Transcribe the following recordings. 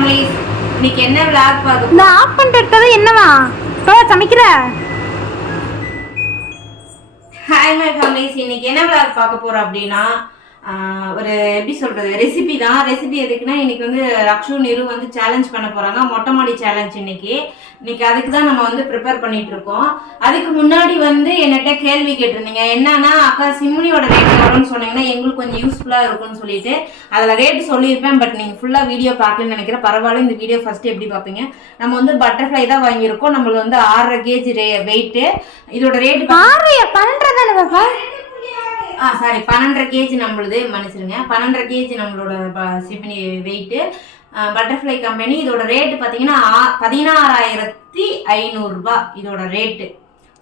Families, இன்னைக்கு என்ன vlog பார்க்க இந்த ஆஃப் பண்ணிட்டு என்னவா இப்போ சமைக்கிற? ஹாய் மை ஃபேமிலிஸ், இன்னைக்கு என்ன vlog பார்க்க போறோம் அப்படின்னா ஒரு எப்படி சொல்றது ரெசிபி தான். ரெசிபி எதுக்குன்னா இன்னைக்கு வந்து ரக்ஷு நிரு வந்து சேலஞ்ச் பண்ண போறாங்க, மொட்டை மாடி சேலஞ்ச். இன்னைக்கு அதுக்கு தான் நம்ம வந்து ப்ரிப்பேர் பண்ணிட்டு இருக்கோம். அதுக்கு முன்னாடி வந்து என்கிட்ட கேள்வி கேட்டிருந்தீங்க, என்னன்னா அக்கா சிம்னியோட ரேட் எவ்வளோன்னு சொன்னீங்கன்னா எங்களுக்கு கொஞ்சம் யூஸ்ஃபுல்லா இருக்கும்னு சொல்லிட்டு அதில் ரேட் சொல்லியிருப்பேன். பட் நீங்க ஃபுல்லா வீடியோ பார்க்கலன்னு நினைக்கிறேன். பரவாயில்ல, இந்த வீடியோ ஃபர்ஸ்ட் எப்படி பார்ப்பீங்க. நம்ம வந்து பட்டர்ஃப்ளை தான் வாங்கியிருக்கோம். நம்மளுக்கு வந்து 6.5 kg வெயிட். இதோட ரேட் 12 சாரி 12.5 kg நம்மளுது, மன்னிச்சிருங்க. 12.5 kg நம்மளோட சிம்னி வெயிட். Butterfly company. இதோட ரேட் பார்த்தீங்கன்னா 16,500 ரூபாய் இதோட ரேட்டு.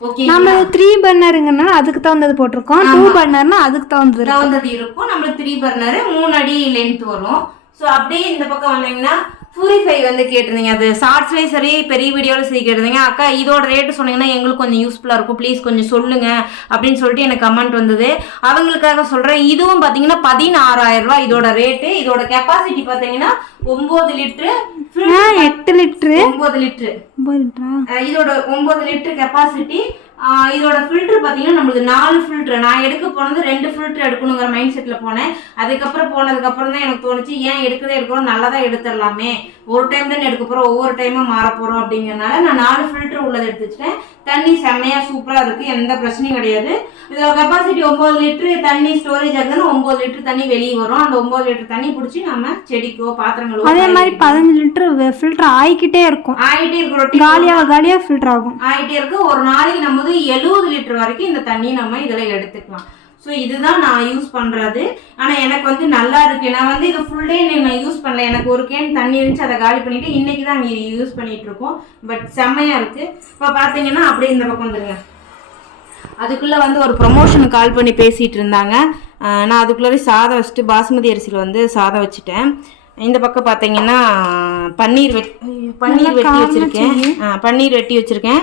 ஓகே, நம்ம 3 பர்னருங்கன்னா அதுக்கு தகுந்தது போட்டிருக்கோம். 2 பர்னர்னா அதுக்கு தகுந்தது இருக்கும். நம்மளுக்கு 3 பர்னர் 3 அடி லென்த் வரும். ஸோ அப்படியே இந்த பக்கம் வந்தீங்கன்னா பூரிஃபை வந்து கேட்டிருந்தீங்க. அது ஷார்ட்ஸ்லேயும் சரி பெரிய வீடியோவில் சரி கேட்டிருந்தீங்க. அக்கா இதோட ரேட்டு சொன்னீங்கன்னா எங்களுக்கு கொஞ்சம் யூஸ்ஃபுல்லாக இருக்கும், ப்ளீஸ் கொஞ்சம் சொல்லுங்க அப்படின்னு சொல்லிட்டு எனக்கு கமெண்ட் வந்தது. அவங்களுக்காக சொல்கிறேன். இதுவும் பார்த்தீங்கன்னா 16,000 ரூபாய் இதோட ரேட்டு. இதோட கெப்பாசிட்டி பார்த்தீங்கன்னா 9 லிட்டரு, 8 லிட்டரு, 9 லிட்டரு. இதோட 9 லிட்டர் கெப்பாசிட்டி. இதோட ஃபில்டர் பார்த்தீங்கன்னா நம்மளுக்கு 4 ஃபில்டர். நான் எடுக்க போனது 2 ஃபில்டர் எடுக்கணுங்கிற மைண்ட் செட்டில் போனேன். அதுக்கப்புறம் போனதுக்கப்புறம் தான் எனக்கு தோணுச்சு, ஏன் எடுக்கிறோம் நல்லா தான் எடுத்துடலாமே, ஒரு டைம் தான் எடுக்க போகிறோம், ஒவ்வொரு டைமும் மாற போகிறோம் அப்படிங்கிறனால நான் 4 ஃபில்டர் உள்ளதை எடுத்து வச்சுட்டேன். தண்ணி செம்மையாக சூப்பராக இருக்குது, எந்த பிரச்சனையும் கிடையாது. இதோட கெப்பாசிட்டி 9 லிட்டரு. தண்ணி ஸ்டோரேஜ் ஆகுதுன்னா 9 லிட்டர் தண்ணி வெளியே வரும். அந்த 9 லிட்டர் தண்ணி பிடிச்சி நம்ம செடிக்கோ பாத்திரங்களோ அதே மாதிரி 15 லிட்டர் ஃபில்டர் ஆகிக்கிட்டே இருக்கும். காலியாக ஃபில்டர் ஆகும், ஆகிட்டே இருக்கு. ஒரு நாளைக்கு நம்ம 70 லிட்டர் வரைக்கும் இந்த தண்ணி நம்ம இதில் எடுத்துக்கலாம். ஸோ இதுதான் நான் யூஸ் பண்ணுறது. ஆனால் எனக்கு வந்து நல்லா இருக்குது. நான் வந்து இது ஃபுல் டே நான் யூஸ் பண்ணல. எனக்கு ஒரு கேன் தண்ணி இருந்துச்சு, அதை காலி பண்ணிவிட்டு இன்றைக்கி தான் இங்கே யூஸ் பண்ணிகிட்டு இருக்கோம். பட் செம்மையாக இருக்குது. இப்போ பார்த்தீங்கன்னா அப்படியே இந்த பக்கம் வந்துடுங்க. அதுக்குள்ளே வந்து ஒரு ப்ரொமோஷனுக்கு கால் பண்ணி பேசிகிட்டு இருந்தாங்க. நான் அதுக்குள்ளே சாதம் வச்சுட்டு பாஸ்மதி அரிசியில் வந்து சாதம் வச்சுட்டேன். இந்த பக்கம் பார்த்தீங்கன்னா பன்னீர் வெட்டி வச்சுருக்கேன்.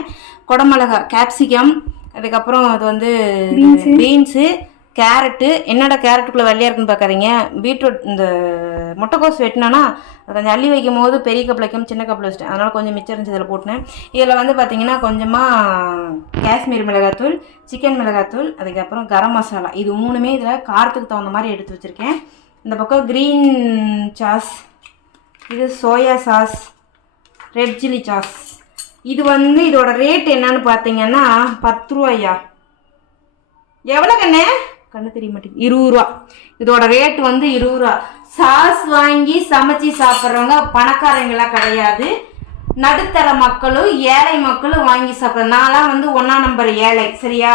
குடமிளகா, கேப்சிகம், அதுக்கப்புறம் அது வந்து பீன்ஸு, கேரட்டு. என்னடா கேரட்டுக்குள்ளே வெள்ளையாக இருக்குன்னு பார்க்காதீங்க, பீட்ரூட். இந்த முட்டைக்கோஸ் வெட்டினோன்னா அது கொஞ்சம் அள்ளி வைக்கும் போது பெரிய கப்பில் வைக்கும், சின்ன கப்பில் வச்சுட்டேன். அதனால் கொஞ்சம் மிச்சம் இருந்துச்சு, இதில் போட்டேன். இதில் வந்து பார்த்திங்கன்னா கொஞ்சமாக காஷ்மீர் மிளகாத்தூள், சிக்கன் மிளகாத்தூள், அதுக்கப்புறம் கரம் மசாலா. இது 3மே இதில் காரத்துக்கு தகுந்த மாதிரி எடுத்து வச்சுருக்கேன். இந்த பக்கம் க்ரீன் சாஸ், இது soya sauce, red chilli sauce. இது வந்து இதோட ரேட் என்னன்னு பார்த்தீங்கன்னா 10 ரூபாயா, எவ்வளோ கண்ணு தெரிய மாட்டேங்குது, 20 ரூபா. இதோட ரேட் வந்து 20 ரூபா. சாஸ் வாங்கி சமைச்சு சாப்பிட்றவங்க பணக்காரங்களாம் கிடையாது, நடுத்தர மக்களும் ஏழை மக்களும் வாங்கி சாப்பிட்ற. நான்லாம் வந்து 1ஆம் நம்பர் ஏழை, சரியா?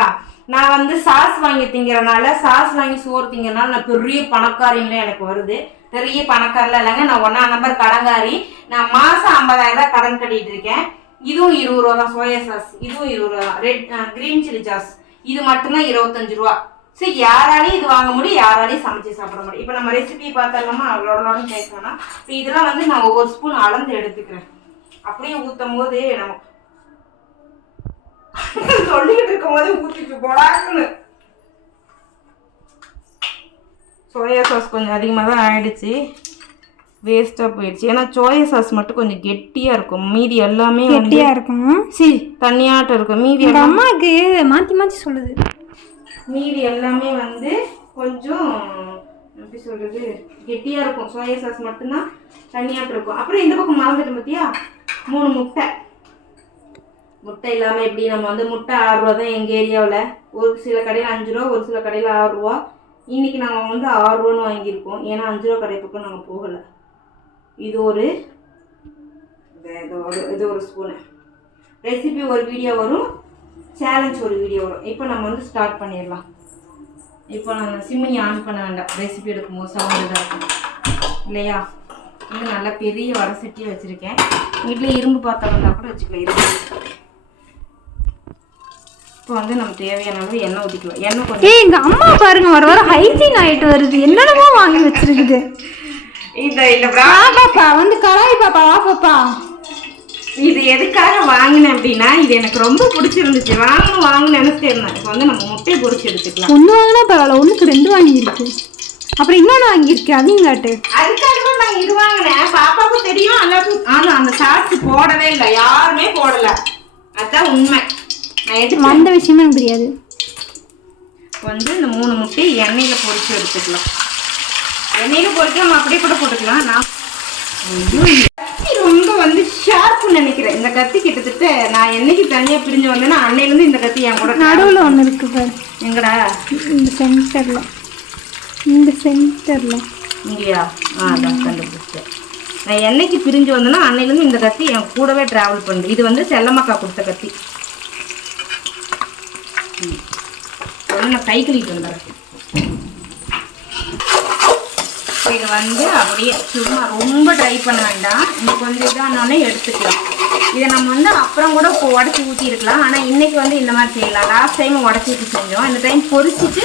நான் வந்து சாஸ் வாங்கி திங்கிறனால, சாஸ் வாங்கி சோறு திங்கிறனால நான் பெரிய பணக்காரிங்களே எனக்கு வருது. பெரிய பணக்காரில் இல்லைங்க, நான் 1ஆம் நம்பர் கடங்காரி. நான் மாதம் 50,000 ரூபாய் கடன் கட்டிட்டு இருக்கேன். இதுவும் 20 ரூபா தான். சோயா சாஸ் இதுவும் 20 ரூபா தான். கிரீன் சில்லி சாஸ் இது மட்டும்தான் 25 ரூபா. சரி, யாராலையும் இது வாங்க முடியும், யாராலையும் சமைச்சு சாப்பிட முடியும். இப்போ நம்ம ரெசிபி பார்த்தோம்னா அவ்வளோட பேசணும்னா இப்போ இதெல்லாம் வந்து நான் ஒவ்வொரு ஸ்பூன் அளந்து எடுத்துக்கிறேன். அப்படியே ஊற்றும் போது நமக்கு சொல்லிக்கிட்டு இருக்கும் போது ஊற்றிட்டு போடாக்குன்னு. சோயா சாஸ் கொஞ்சம் அதிகமாக தான் ஆயிடுச்சு, வேஸ்ட்டாக போயிடுச்சு. ஏன்னா சோயா சாஸ் மட்டும் கொஞ்சம் கெட்டியாக இருக்கும், மீதி எல்லாமே கெட்டியாக இருக்கும். சரி, தண்ணியாட்டம் இருக்கும். மீதி அம்மாவுக்கு மாற்றி மாற்றி சொல்லுது. மீதி எல்லாமே வந்து கொஞ்சம் எப்படி சொல்கிறது கெட்டியாக இருக்கும். சோயா சாஸ் மட்டும்தான் தண்ணியாட்டம் இருக்கும். அப்புறம் இந்த பக்கம் மறந்துட்டு பார்த்தியா, 3 முட்டை இல்லாமல் எப்படி நம்ம வந்து முட்டை 6 ரூபா தான் எங்கள் ஏரியாவில். ஒரு சில கடையில் 5 ரூபா, ஒரு சில கடையில் 6 ரூபா. இன்றைக்கி நாங்கள் வந்து 6 ரூபான்னு வாங்கியிருக்கோம், ஏன்னா 5 ரூபா கடை பக்கம் நாங்கள் போகலை. இது ஒரு ஸ்பூனு. ரெசிபி ஒரு வீடியோ வரும், சேலஞ்ச் ஒரு வீடியோ வரும். இப்போ நம்ம வந்து ஸ்டார்ட் பண்ணிடலாம். இப்போ நான் சிம்னி ஆன் பண்ண வேண்டாம், ரெசிபி எடுக்கும்போது சவுண்ட் இதாக இருக்கும் இல்லையா? இன்னும் நல்லா பெரிய வடை சட்டியை வச்சுருக்கேன். வீட்டில் இரும்பு பாத்திரம் இருந்தால் கூட வச்சுக்கலாம். இரும்பு. இப்போ வந்து நம்ம தேவையான அளவு எண்ணெய் ஊற்றிக்கலாம். எண்ணெய் கொஞ்சம் எங்கள் அம்மா பாருங்க, வர ஹைஜீன் ஆகிட்டு வருது, என்னென்னமோ வாங்கி வச்சிருக்குது. பாப்பா வந்து கடாய் பாப்பா, வா பாப்பா. இது எதுக்காக வாங்கினேன் அப்படின்னா, இது எனக்கு ரொம்ப பிடிச்சிருந்துச்சு, வாங்கணும்னு நினைச்சிட்டே இருந்தேன். இப்போ வந்து நம்ம முட்டையை பொரிச்சு எடுத்துக்கலாம். 1 வாங்கினா பரவாயில்ல, 1க்கு 2 வாங்கியிருக்கு. அப்புறம் இன்னொன்று வாங்கியிருக்கேன், அதையும் காட்டு. அதுக்காக தான் நான் இது வாங்கினேன். பாப்பாவுக்கு தெரியும், அதனால போடவே இல்லை, யாருமே போடல. அதான் உண்மை. நான் எடுத்து அந்த விஷயமே எனக்கு தெரியாது. வந்து இந்த 3 முட்டை எண்ணெயில பொரிச்சு எடுத்துக்கலாம். எண்ணெயில பொரிச்சு நம்ம அப்படியே கூட போட்டுக்கலாம். நான் கத்தி ரொம்ப வந்து ஷார்ப்னு நினைக்கிறேன். இந்த கத்தி கிட்டத்தட்ட நான் என்னைக்கு தனியா பிரிஞ்சு வந்தேன்னா அன்னையிலேருந்து இந்த கத்தி என் கூட. நடுவில் ஒன்று இருக்கு பாரு. எங்கடா? இந்த சென்டரில். இந்த சென்டரில் இங்கேயா? அதான் கண்டுபிடிச்சேன். நான் என்னைக்கு பிரிஞ்சு வந்தேன்னா அன்னையிலேருந்து இந்த கத்தி என் கூடவே ட்ராவல் பண்ணுது. இது வந்து செல்லம்மாக்கா கொடுத்த கத்தி. நான் கை கழுவிட்டு வந்துடுறேன். இதை வந்து அப்படியே சும்மா ரொம்ப ட்ரை பண்ண வேண்டாம். இன்னைக்கு கொஞ்சம் இதானாலே எடுத்துக்கலாம். இதை நம்ம வந்து அப்புறம் கூட உடச்சி ஊற்றிருக்கலாம். ஆனால் இன்னைக்கு வந்து இந்த மாதிரி செய்யலாம். லாஸ்ட் டைம் உடச்சி ஊற்றி செஞ்சோம். இந்த டைம் பொரிச்சிட்டு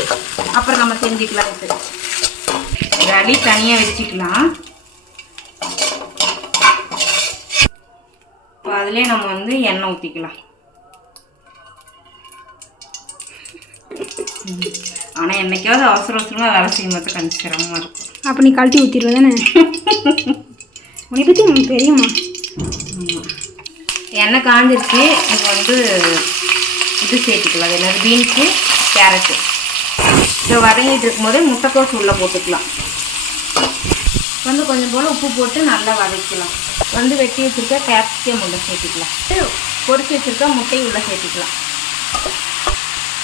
அப்புறம் நம்ம செஞ்சுக்கலாம்ட்டு வலி தனியாக வச்சுக்கலாம். இப்போ அதுலேயே நம்ம வந்து எண்ணெய் ஊற்றிக்கலாம். ஆனால் என்னைக்காவது அவசர அவசரமாக வேலை செய்யும் போது கொஞ்சம் சிரமமாக இருக்கும். அப்போ நீ கழட்டி ஊற்றிடுவ தானே? உன்னை பற்றி உங்களுக்கு தெரியுமா? எண்ணெய் காஞ்சிருச்சு. இது வந்து இது சேர்த்துக்கலாம். அது என்னது? Beans, carrot. இதை வதங்கிட்டு இருக்கும்போதே முட்டைக்கோஸ் உள்ளே போட்டுக்கலாம். வந்து கொஞ்சம் போல் உப்பு போட்டு நல்லா வதக்கலாம். வந்து வெட்டி வச்சுருக்க கேப்சிகம் உள்ள சேர்த்துக்கலாம். பொரிச்சு வச்சுருக்க முட்டையை உள்ளே சேர்த்துக்கலாம்.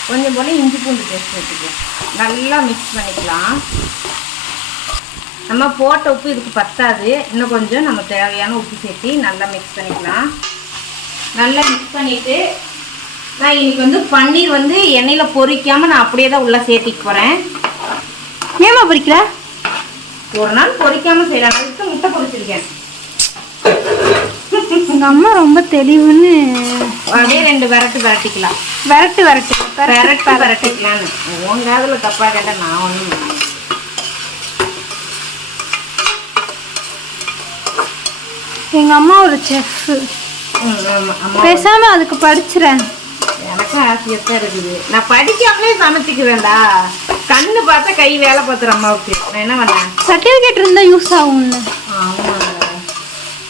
கொஞ்சம் போல் இஞ்சி பூண்டு பேஸ்ட் சேர்த்துக்கலாம். நல்லா மிக்ஸ் பண்ணிக்கலாம். நம்ம போட்ட உப்பு இதுக்கு பத்தாது. இன்னும் கொஞ்சம் நம்ம தேவையான உப்பு சேர்த்து நல்லா மிக்ஸ் பண்ணிக்கலாம். நல்லா மிக்ஸ் பண்ணிவிட்டு நான் இன்னைக்கு வந்து பன்னீர் வந்து எண்ணெயில் பொரிக்காமல் நான் அப்படியே தான் உள்ளே சேர்த்திக்க போகிறேன். ஏமா பொரிக்கல? ஒரு நாள் பொரிக்காமல் செய்யலாம். அதுக்கு முட்டை பொரிச்சிருக்கேன். எங்கள் அம்மா ரொம்ப தெளிவுன்னு அப்படியே 2 விரட்டிக்கலாம். விரட்டிக்கலான்னு உங்க அதில் தப்பாக கேட்டால் நான் ஒன்றும். எங்கள் அம்மா ஒரு செஃப். பேசாமல் அதுக்கு படிச்சுறேன். எனக்கும் ஆசையத்தான் இருக்குது. நான் படிக்காமலே சமைச்சிக்கிறேன்டா. கண்ணு பார்த்தா கை வேலை பார்த்துற அம்மாவுக்கு. நான் என்ன பண்ணேன்? சர்டிஃபிகேட் இருந்தால் யூஸ் ஆகும்ல. ஆமாம்.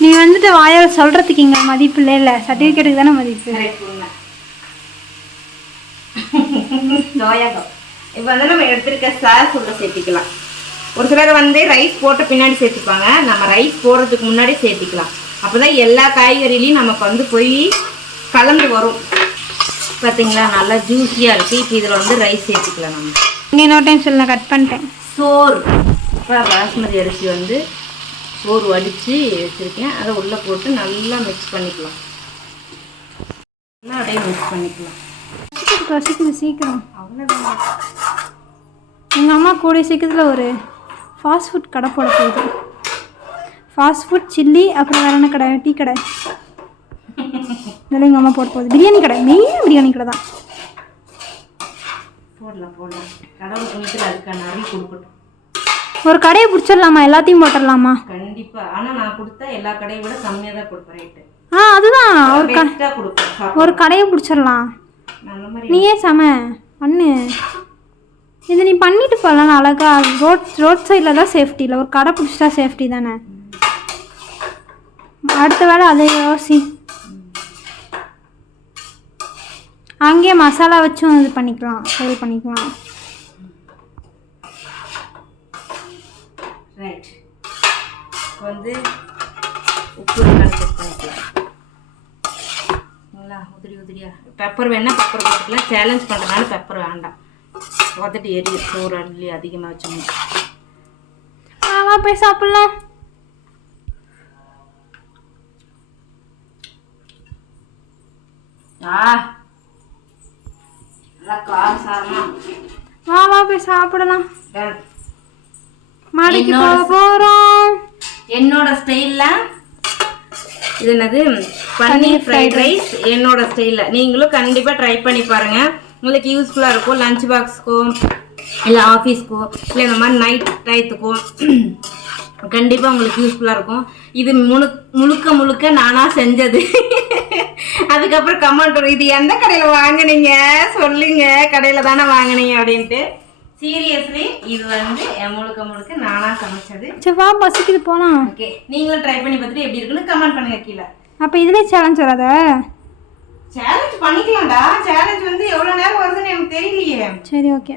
நீ வந்துட்டு வாயால் சொல்கிறதுக்கு இங்கே மதிப்பு இல்லை. சர்டிஃபிகேட்டுக்கு தானே மதிப்பு. இப்போ வந்து நம்ம எடுத்துருக்க சாஸ் உள்ள சேர்த்திக்கலாம். ஒரு சிலர் வந்து ரைஸ் போட்ட பின்னாடி சேர்த்துப்பாங்க. நம்ம ரைஸ் போடுறதுக்கு முன்னாடி சேர்த்திக்கலாம். அப்போ தான் எல்லா காய்கறிலையும் நமக்கு வந்து போய் கலந்து வரும். பார்த்தீங்களா, நல்லா ஜூஸியாக இருக்குது. இப்போ இதில் வந்து ரைஸ் சேர்த்துக்கலாம். நம்ம இன்னொரு டைம் சொல்ல கட் பண்ணிட்டேன். சோறு இப்போ பாஸ்மதி அரிசி வந்து சோறு வடித்து வச்சுருக்கேன். அதை உள்ளே போட்டு நல்லா மிக்ஸ் பண்ணிக்கலாம். நல்லா அப்படியே மிக்ஸ் பண்ணிக்கலாம். பசிக்குது சீக்கிரம். அவ்வளோதான். எங்கள் அம்மா கூடிய சீக்கிரத்தில் ஒரு ஃபாஸ்ட் ஃபுட் கடை போட போகுது. ஃபாஸ்ட் ஃபுட், சில்லி, அப்புறம் வேறு என்ன கடை? டீ கடை. இதெல்லாம் எங்கள் அம்மா போட போகுது. பிரியாணி கடை, மெயின் பிரியாணி கடை தான். போடலாம். கடவுள் புண்ணியத்தில் அதுக்கான அறிவு கொடுக்கட்டும். ஒரு கடையை பிடிச்சிடலாமா? எல்லாத்தையும் போட்டுடலாமா? கண்டிப்பாக. ஆனால் நான் கொடுத்தா எல்லா கடையை விட கம்மியாக தான் கொடுப்பேன் ரேட்டு. அதுதான் கொடுப்பேன். ஒரு கடையை பிடிச்சிடலாம். அந்த மாதிரி நீயே பண்ணு. இது நீ பண்ணிட்டு போகலாம் அழகா. ரோட் சைடில் தான் சேஃப்டி இல்லை. ஒரு கடை பிடிச்சிட்டா சேஃப்டி தானே. அடுத்த வேலை அதை யோசி. அங்கேயே மசாலா வச்சும் இது பண்ணிக்கலாம், சேல் பண்ணிக்கலாம். ரைட். வந்து உப்பு செக் பண்ணிக்கலாம். உதிரியா பெப்பர் வேணால் பெப்பர் போட்டுக்கலாம். சேலஞ்ச் பண்ணுறதுனால பெப்பர் வேண்டாம். பார்த்துட்டு எரிய சோறு அள்ளி அதிகமாக வச்சோம். போய் சாப்பிட்லாம். வா போய் சாப்பிடலாம். மாடிக்கு போக போகிறோம். என்னோட ஸ்டைலில் இது என்னது? பன்னீர் ஃப்ரைட் ரைஸ் என்னோட ஸ்டைலில். நீங்களும் கண்டிப்பாக ட்ரை பண்ணி பாருங்கள். உங்களுக்கு யூஸ்ஃபுல்லாக இருக்கும். லஞ்ச் பாக்ஸ்க்கோ இல்லை ஆஃபீஸ்க்கோ இல்லை இந்த மாதிரி நைட் டயத்துக்கோ கண்டிப்பாக உங்களுக்கு யூஸ்ஃபுல்லாக இருக்கும். இது முழுக்க நானாக செஞ்சது. அதுக்கப்புறம் கமெண்ட் வரும், இது எந்த கடையில் வாங்கினீங்க சொல்லுங்க, கடையில் தானே வாங்கினீங்க அப்படின்ட்டு. சீரியஸ்லி இது வந்து முழுக்க நானாக சமைச்சது. சரி வா, பசிக்குது போகலாம். ஓகே, நீங்களும் ட்ரை பண்ணி பார்த்துட்டு எப்படி இருக்குன்னு கமெண்ட் பண்ணுங்க கீழே. அப்போ இதுலேயே சேலஞ்ச் வராத? சேலஞ்ச் பண்ணிக்கலாம்டா. சேலஞ்ச் வந்து எவ்வளோ நேரம் வருதுன்னு எனக்கு தெரியலையே. சரி ஓகே.